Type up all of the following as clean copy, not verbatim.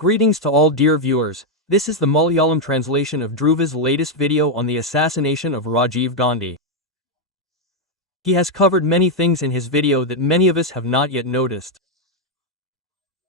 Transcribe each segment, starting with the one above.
Greetings to all dear viewers. This is the Malayalam translation of Dhruva's latest video on the assassination of Rajiv Gandhi. He has covered many things in his video that many of us have not yet noticed.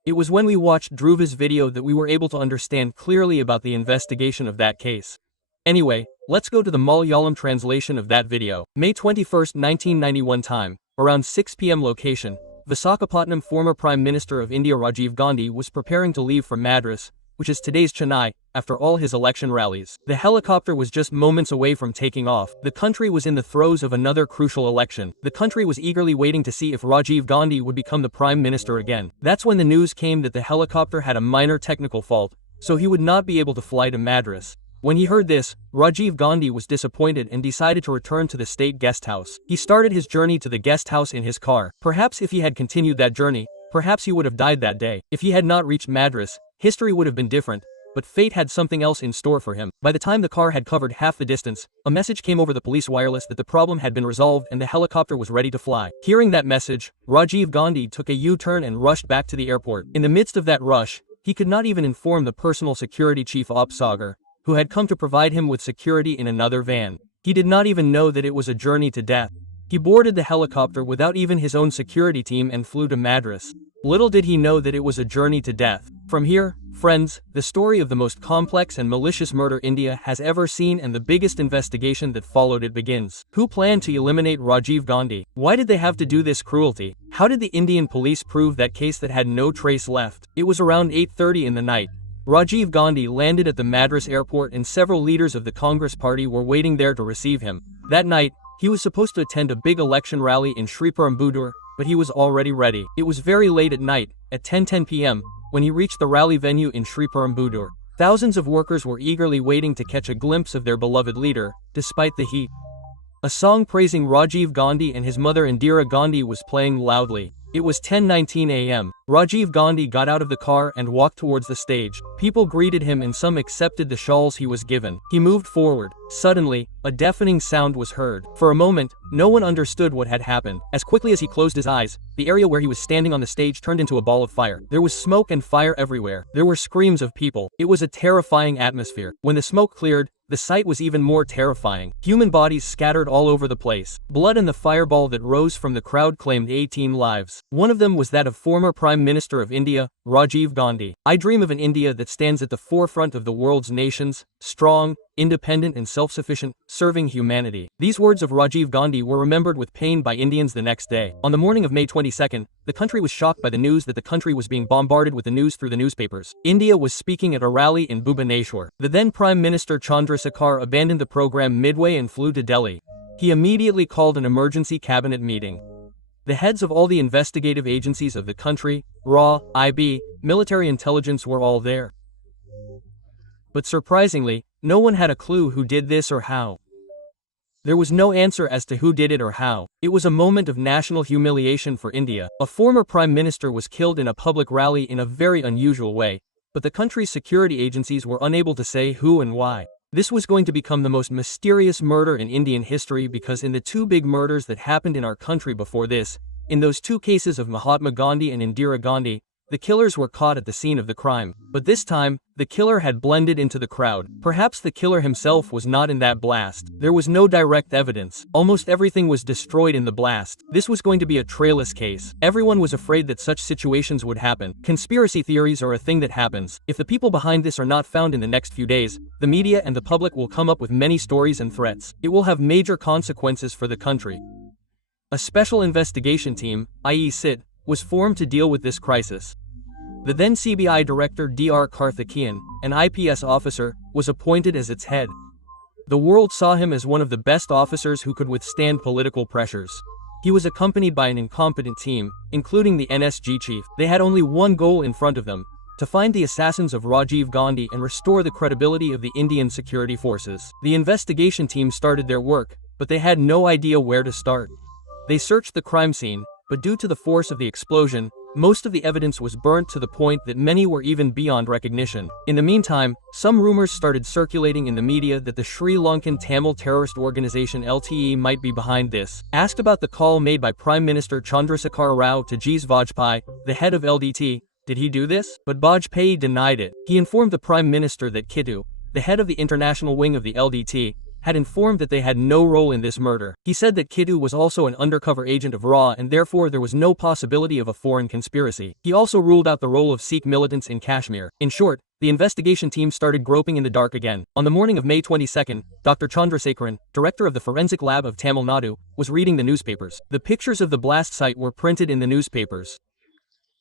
It was when we watched Dhruva's video that we were able to understand clearly about the investigation of that case. Anyway, let's go to the Malayalam translation of that video. May 21, 1991 time, around 6 p.m. location. Visakhapatnam former Prime Minister of India Rajiv Gandhi was preparing to leave for Madras, which is today's Chennai, after all his election rallies. The helicopter was just moments away from taking off. The country was in the throes of another crucial election. The country was eagerly waiting to see if Rajiv Gandhi would become the Prime Minister again. That's when the news came that the helicopter had a minor technical fault, so he would not be able to fly to Madras. When he heard this, Rajiv Gandhi was disappointed and decided to return to the state guest house. He started his journey to the guest house in his car. Perhaps if he had continued that journey, perhaps he would have died that day. If he had not reached Madras, history would have been different, but fate had something else in store for him. By the time the car had covered half the distance, a message came over the police wireless that the problem had been resolved and the helicopter was ready to fly. Hearing that message, Rajiv Gandhi took a U-turn and rushed back to the airport. In the midst of that rush, he could not even inform the personal security chief Sagar, who had come to provide him with security in another van. He did not even know that it was a journey to death. He boarded the helicopter without even his own security team and flew to Madras. Little did he know that it was a journey to death. From here, friends, the story of the most complex and malicious murder India has ever seen and the biggest investigation that followed it begins. Who planned to eliminate Rajiv Gandhi? Why did they have to do this cruelty? How did the Indian police prove that case that had no trace left? It was around 8:30 in the night. Rajiv Gandhi landed at the Madras airport and several leaders of the Congress party were waiting there to receive him. That night, he was supposed to attend a big election rally in Sriperumbudur, but he was already ready. It was very late at night, at 10:10 p.m., when he reached the rally venue in Sriperumbudur. Thousands of workers were eagerly waiting to catch a glimpse of their beloved leader, despite the heat. A song praising Rajiv Gandhi and his mother Indira Gandhi was playing loudly. It was 10:19 a.m. Rajiv Gandhi got out of the car and walked towards the stage. People greeted him and some accepted the shawls he was given. He moved forward. Suddenly, a deafening sound was heard. For a moment, no one understood what had happened. As quickly as he closed his eyes, the area where he was standing on the stage turned into a ball of fire. There was smoke and fire everywhere. There were screams of people. It was a terrifying atmosphere. When the smoke cleared, the sight was even more terrifying. Human bodies scattered all over the place. Blood and the fireball that rose from the crowd claimed 18 lives. One of them was that of former Prime Minister of India, Rajiv Gandhi. I dream of an India that stands at the forefront of the world's nations, strong, independent and self-sufficient, serving humanity. These words of Rajiv Gandhi were remembered with pain by Indians the next day. On the morning of May 22nd, the country was shocked by the news that the country was being bombarded with the news through the newspapers. India was speaking at a rally in Bhubaneswar. The then Prime Minister Chandrasekhar abandoned the program midway and flew to Delhi. He immediately called an emergency cabinet meeting. The heads of all the investigative agencies of the country, RAW, IB, military intelligence were all there. But surprisingly, no one had a clue who did this or how. There was no answer as to who did it or how. It was a moment of national humiliation for India. A former prime minister was killed in a public rally in a very unusual way, but the country's security agencies were unable to say who and why. This was going to become the most mysterious murder in Indian history because in the two big murders that happened in our country before this, in those two cases of Mahatma Gandhi and Indira Gandhi, the killers were caught at the scene of the crime. But this time, the killer had blended into the crowd. Perhaps the killer himself was not in that blast. There was no direct evidence. Almost everything was destroyed in the blast. This was going to be a trailless case. Everyone was afraid that such situations would happen. Conspiracy theories are a thing that happens. If the people behind this are not found in the next few days, the media and the public will come up with many stories and threats. It will have major consequences for the country. A special investigation team, i.e. SIT, was formed to deal with this crisis. The then CBI director Dr. Karthikeyan, an IPS officer, was appointed as its head. The world saw him as one of the best officers who could withstand political pressures. He was accompanied by an incompetent team, including the NSG chief. They had only one goal in front of them: to find the assassins of Rajiv Gandhi and restore the credibility of the Indian security forces. The investigation team started their work, but they had no idea where to start. They searched the crime scene, but due to the force of the explosion, most of the evidence was burnt to the point that many were even beyond recognition. In the meantime, some rumors started circulating in the media that the Sri Lankan Tamil terrorist organization LTE might be behind this. Asked about the call made by Prime Minister Chandrasekhar Rao to G. Vajpayee, the head of LDT, Did he do this? But Bajpayee denied it. He informed the Prime Minister that Kittu, the head of the international wing of the LDT, had informed that they had no role in this murder. He said that Kittu was also an undercover agent of RA and therefore there was no possibility of a foreign conspiracy. He also ruled out the role of Sikh militants in Kashmir. In short, the investigation team started groping in the dark again. On the morning of May 22, Dr. Chandrasekaran, director of the Forensic Lab of Tamil Nadu, was reading the newspapers. The pictures of the blast site were printed in the newspapers.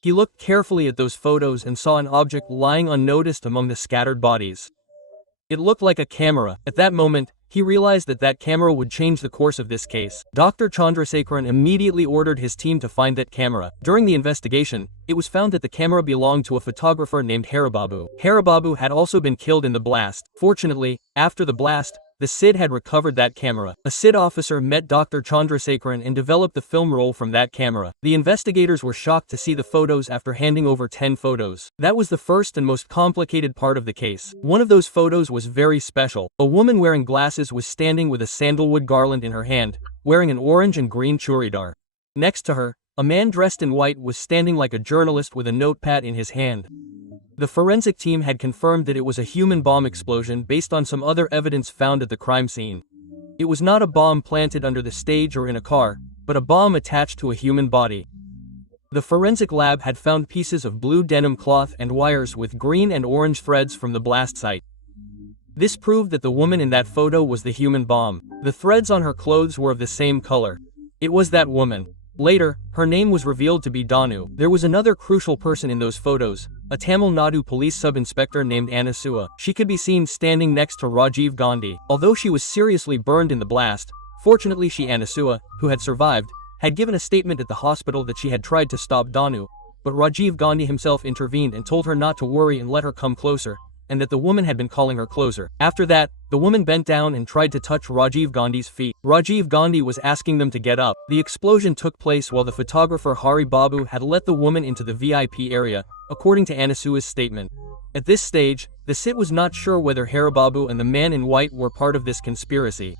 He looked carefully at those photos and saw an object lying unnoticed among the scattered bodies. It looked like a camera. At that moment, he realized that that camera would change the course of this case. Dr. Chandrasekaran immediately ordered his team to find that camera. During the investigation, it was found that the camera belonged to a photographer named Haribabu. Haribabu had also been killed in the blast. Fortunately, after the blast, the SID had recovered that camera. A SID officer met Dr. Chandrasekaran and developed the film roll from that camera. The investigators were shocked to see the photos after handing over 10 photos. That was the first and most complicated part of the case. One of those photos was very special. A woman wearing glasses was standing with a sandalwood garland in her hand, wearing an orange and green churidar. Next to her, a man dressed in white was standing like a journalist with a notepad in his hand. The forensic team had confirmed that it was a human bomb explosion based on some other evidence found at the crime scene. It was not a bomb planted under the stage or in a car, but a bomb attached to a human body. The forensic lab had found pieces of blue denim cloth and wires with green and orange threads from the blast site. This proved that the woman in that photo was the human bomb. The threads on her clothes were of the same color. It was that woman. Later, her name was revealed to be Danu. There was another crucial person in those photos, a Tamil Nadu police sub-inspector named Anasua. She could be seen standing next to Rajiv Gandhi. Although she was seriously burned in the blast, fortunately Anasua, who had survived, had given a statement at the hospital that she had tried to stop Danu, but Rajiv Gandhi himself intervened and told her not to worry and let her come closer, and that the woman had been calling her closer. After that, the woman bent down and tried to touch Rajiv Gandhi's feet. Rajiv Gandhi was asking them to get up. The explosion took place while the photographer Hari Babu had let the woman into the VIP area, according to Anasua's statement. At this stage, the SIT was not sure whether Haribabu and the man in white were part of this conspiracy.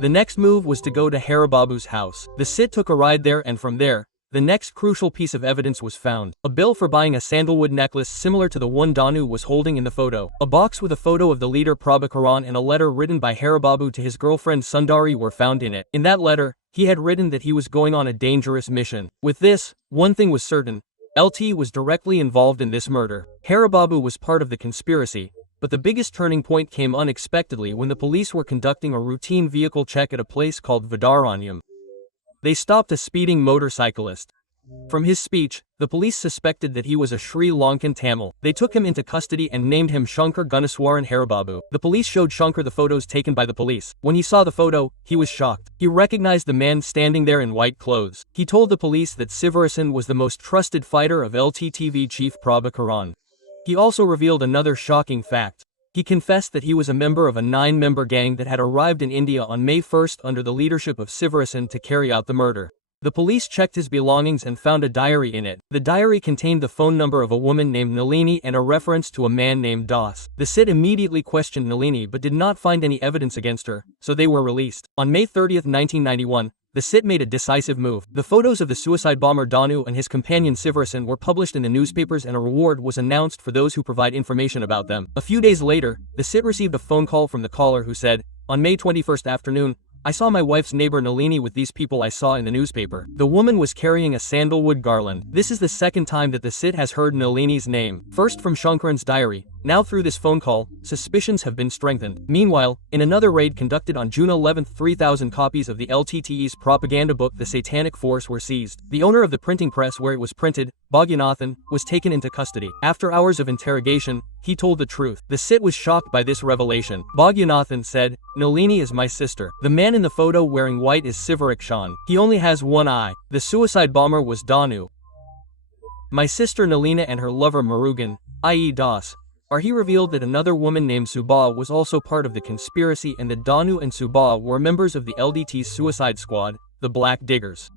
The next move was to go to Haribabu's house. The SIT took a ride there and from there, the next crucial piece of evidence was found. A bill for buying a sandalwood necklace similar to the one Danu was holding in the photo. A box with a photo of the leader Prabhakaran and a letter written by Haribabu to his girlfriend Sundari were found in it. In that letter, he had written that he was going on a dangerous mission. With this, one thing was certain. LT was directly involved in this murder. Haribabu was part of the conspiracy, but the biggest turning point came unexpectedly when the police were conducting a routine vehicle check at a place called Vidaranyam. They stopped a speeding motorcyclist. From his speech, the police suspected that he was a Sri Lankan Tamil. They took him into custody and named him Shankar Gunaswaran Haribabu. The police showed Shankar the photos taken by the police. When he saw the photo, he was shocked. He recognized the man standing there in white clothes. He told the police that Sivarasan was the most trusted fighter of LTTV chief Prabhakaran. He also revealed another shocking fact. He confessed that he was a member of a 9-member gang that had arrived in India on May 1 under the leadership of Sivarasan to carry out the murder. The police checked his belongings and found a diary in it. The diary contained the phone number of a woman named Nalini and a reference to a man named Das. The SIT immediately questioned Nalini but did not find any evidence against her, so they were released. On May 30, 1991, the SIT made a decisive move. The photos of the suicide bomber Danu and his companion Sivarasan were published in the newspapers and a reward was announced for those who provide information about them. A few days later, the SIT received a phone call from the caller who said, "On May 21 afternoon, I saw my wife's neighbor Nalini with these people I saw in the newspaper." The woman was carrying a sandalwood garland. This is the second time that the SIT has heard Nalini's name. First from Shankaran's diary, now through this phone call, suspicions have been strengthened. Meanwhile, in another raid conducted on June 11, 3,000 copies of the LTTE's propaganda book The Satanic Force were seized. The owner of the printing press where it was printed, Bhagyanathan, was taken into custody. After hours of interrogation, he told the truth. The SIT was shocked by this revelation. Bhagyanathan said, "Nalini is my sister. The man in the photo wearing white is Sivarakshan. He only has one eye. The suicide bomber was Danu. My sister Nalina and her lover Murugan, i.e. Das, are." He revealed that another woman named Subha was also part of the conspiracy and that Danu and Subha were members of the LDT's suicide squad, the Black Diggers.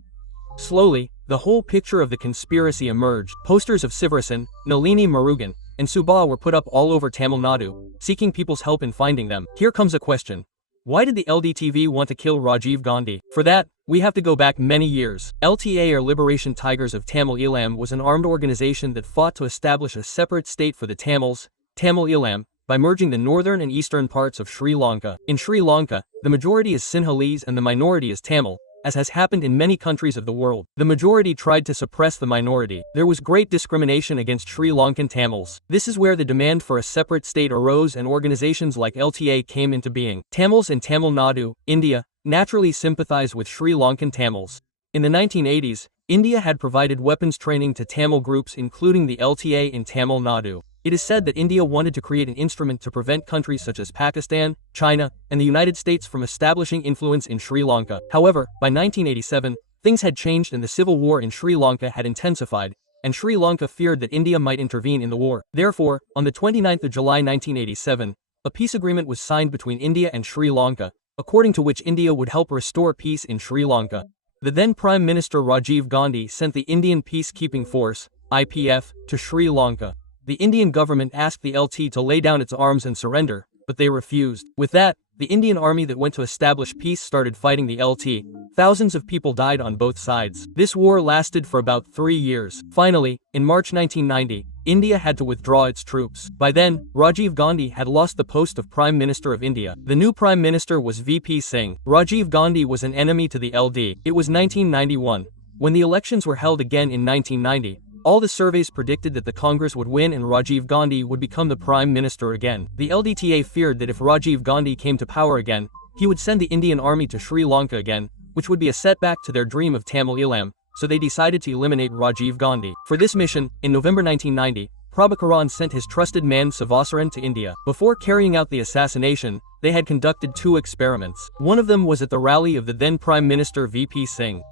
Slowly, the whole picture of the conspiracy emerged. Posters of Sivarasan, Nalini Murugan, and Subha were put up all over Tamil Nadu, seeking people's help in finding them. Here comes a question. Why did the LDTV want to kill Rajiv Gandhi? For that, We have to go back many years. LTA, or Liberation Tigers of Tamil Eelam, was an armed organization that fought to establish a separate state for the Tamils, Tamil Eelam, by merging the northern and eastern parts of Sri Lanka. In Sri Lanka, the majority is Sinhalese and the minority is Tamil, as has happened in many countries of the world. The majority tried to suppress the minority. There was great discrimination against Sri Lankan Tamils. This is where the demand for a separate state arose and organizations like LTA came into being. Tamils in Tamil Nadu, India, naturally sympathize with Sri Lankan Tamils. In the 1980s, India had provided weapons training to Tamil groups including the LTA in Tamil Nadu. It is said that India wanted to create an instrument to prevent countries such as Pakistan, China, and the United States from establishing influence in Sri Lanka. However, by 1987, things had changed and the civil war in Sri Lanka had intensified, and Sri Lanka feared that India might intervene in the war. Therefore, on the 29th of July 1987, a peace agreement was signed between India and Sri Lanka, according to which India would help restore peace in Sri Lanka. The then Prime Minister Rajiv Gandhi sent the Indian Peacekeeping Force, IPF, to Sri Lanka. The Indian government asked the LT to lay down its arms and surrender, but they refused. With that, the Indian army that went to establish peace started fighting the LT. Thousands of people died on both sides. This war lasted for about 3 years. Finally, in March 1990, India had to withdraw its troops. By then, Rajiv Gandhi had lost the post of Prime Minister of India. The new Prime Minister was VP Singh. Rajiv Gandhi was an enemy to the LD. It was 1991. When the elections were held again in 1990, all the surveys predicted that the Congress would win and Rajiv Gandhi would become the Prime Minister again. The LDTA feared that if Rajiv Gandhi came to power again, he would send the Indian army to Sri Lanka again, which would be a setback to their dream of Tamil Eelam, so they decided to eliminate Rajiv Gandhi. For this mission, in November 1990, Prabhakaran sent his trusted man Sivasaran to India. Before carrying out the assassination, they had conducted 2 experiments. One of them was at the rally of the then Prime Minister VP Singh.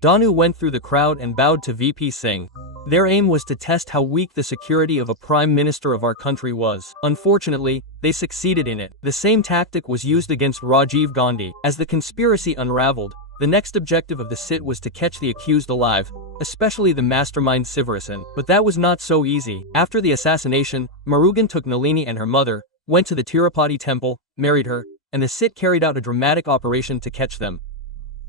Danu went through the crowd and bowed to VP Singh. Their aim was to test how weak the security of a prime minister of our country was. Unfortunately, they succeeded in it. The same tactic was used against Rajiv Gandhi. As the conspiracy unraveled, the next objective of the sit was to catch the accused alive, especially the mastermind Sivarasan. But that was not so easy. After the assassination, Murugan took Nalini and her mother, went to the Tirupati temple, married her, and the sit carried out a dramatic operation to catch them.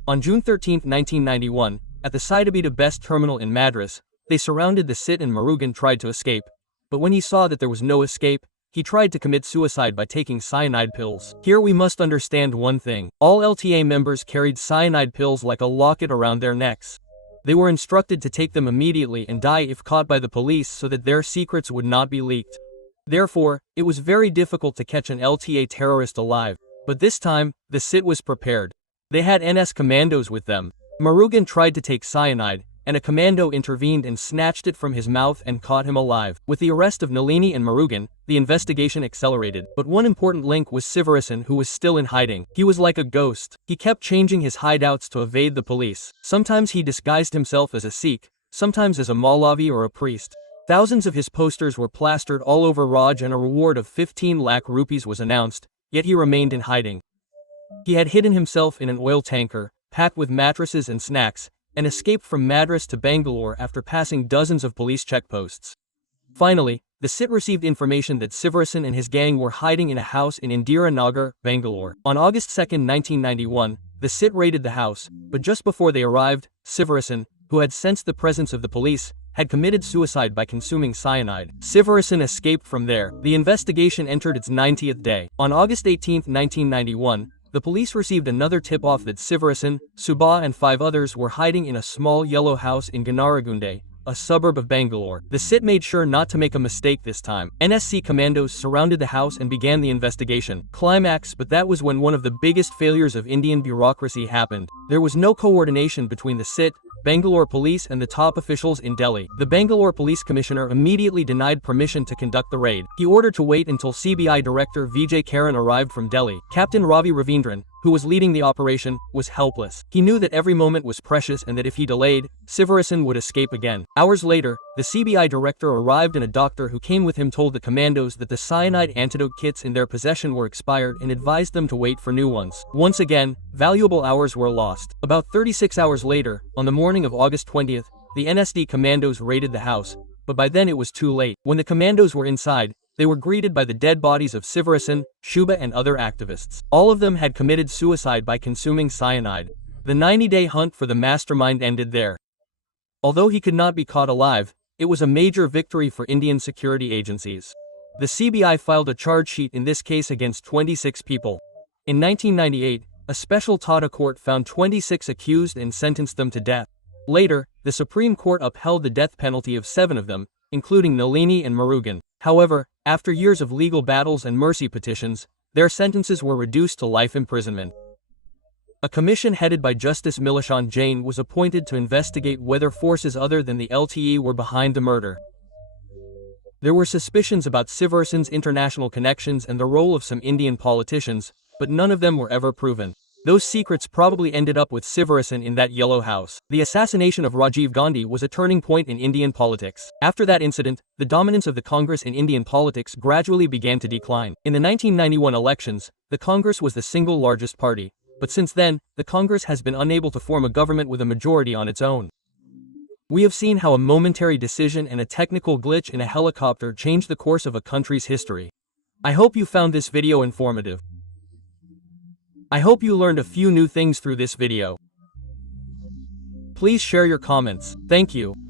On June 13, 1991, at the Sidabita Best terminal in Madras, they surrounded the sit and Murugan tried to escape. But when he saw that there was no escape, he tried to commit suicide by taking cyanide pills. Here we must understand one thing. All LTA members carried cyanide pills like a locket around their necks. They were instructed to take them immediately and die if caught by the police so that their secrets would not be leaked. Therefore, it was very difficult to catch an LTA terrorist alive. But this time, the sit was prepared. They had NS commandos with them. Murugan tried to take cyanide, and a commando intervened and snatched it from his mouth and caught him alive. With the arrest of Nalini and Murugan, the investigation accelerated. But one important link was Sivarasan, who was still in hiding. He was like a ghost. He kept changing his hideouts to evade the police. Sometimes he disguised himself as a Sikh, sometimes as a Maulavi or a priest. Thousands of his posters were plastered all over Raj and a reward of 15 lakh rupees was announced, yet he remained in hiding. He had hidden himself in an oil tanker, packed with mattresses and snacks, and escaped from Madras to Bangalore after passing dozens of police checkposts. Finally, the sit received information that Sivarasan and his gang were hiding in a house in Indira Nagar, Bangalore. On August 2, 1991, the sit raided the house, but just before they arrived, Sivarasan, who had sensed the presence of the police, had committed suicide by consuming cyanide. Sivarasan escaped from there. The investigation entered its 90th day. On August 18, 1991, the police received another tip-off that Sivarasan, Subha and 5 others were hiding in a small yellow house in Ganaragunde, a suburb of Bangalore. The sit made sure not to make a mistake this time. NSC commandos surrounded the house and began the investigation. Climax, but that was when one of the biggest failures of Indian bureaucracy happened. There was no coordination between the sit, Bangalore police and the top officials in Delhi. The Bangalore police commissioner immediately denied permission to conduct the raid. He ordered to wait until CBI director Vijay Karan arrived from Delhi. Captain Ravi Ravindran, who was leading the operation, was helpless. He knew that every moment was precious and that if he delayed, Sivarasan would escape again. Hours later, the CBI director arrived and a doctor who came with him told the commandos that the cyanide antidote kits in their possession were expired and advised them to wait for new ones. Once again, valuable hours were lost. About 36 hours later, on the morning of August 20th, the NSD commandos raided the house, but by then it was too late. When the commandos were inside, they were greeted by the dead bodies of Sivarasan, Shubha and other activists. All of them had committed suicide by consuming cyanide. The 90-day hunt for the mastermind ended there. Although he could not be caught alive, it was a major victory for Indian security agencies. The CBI filed a charge sheet in this case against 26 people. In 1998, a special Tata court found 26 accused and sentenced them to death. Later, the Supreme Court upheld the death penalty of 7 of them, including Nalini and Murugan. However, after years of legal battles and mercy petitions, their sentences were reduced to life imprisonment. A commission headed by Justice Milishant Jain was appointed to investigate whether forces other than the LTE were behind the murder. There were suspicions about Sivasen's international connections and the role of some Indian politicians, but none of them were ever proven. Those secrets probably ended up with Sivarasan in that yellow house. The assassination of Rajiv Gandhi was a turning point in Indian politics. After that incident, the dominance of the Congress in Indian politics gradually began to decline. In the 1991 elections, the Congress was the single largest party, but since then, the Congress has been unable to form a government with a majority on its own. We have seen how a momentary decision and a technical glitch in a helicopter changed the course of a country's history. I hope you found this video informative. I hope you learned a few new things through this video. Please share your comments. Thank you.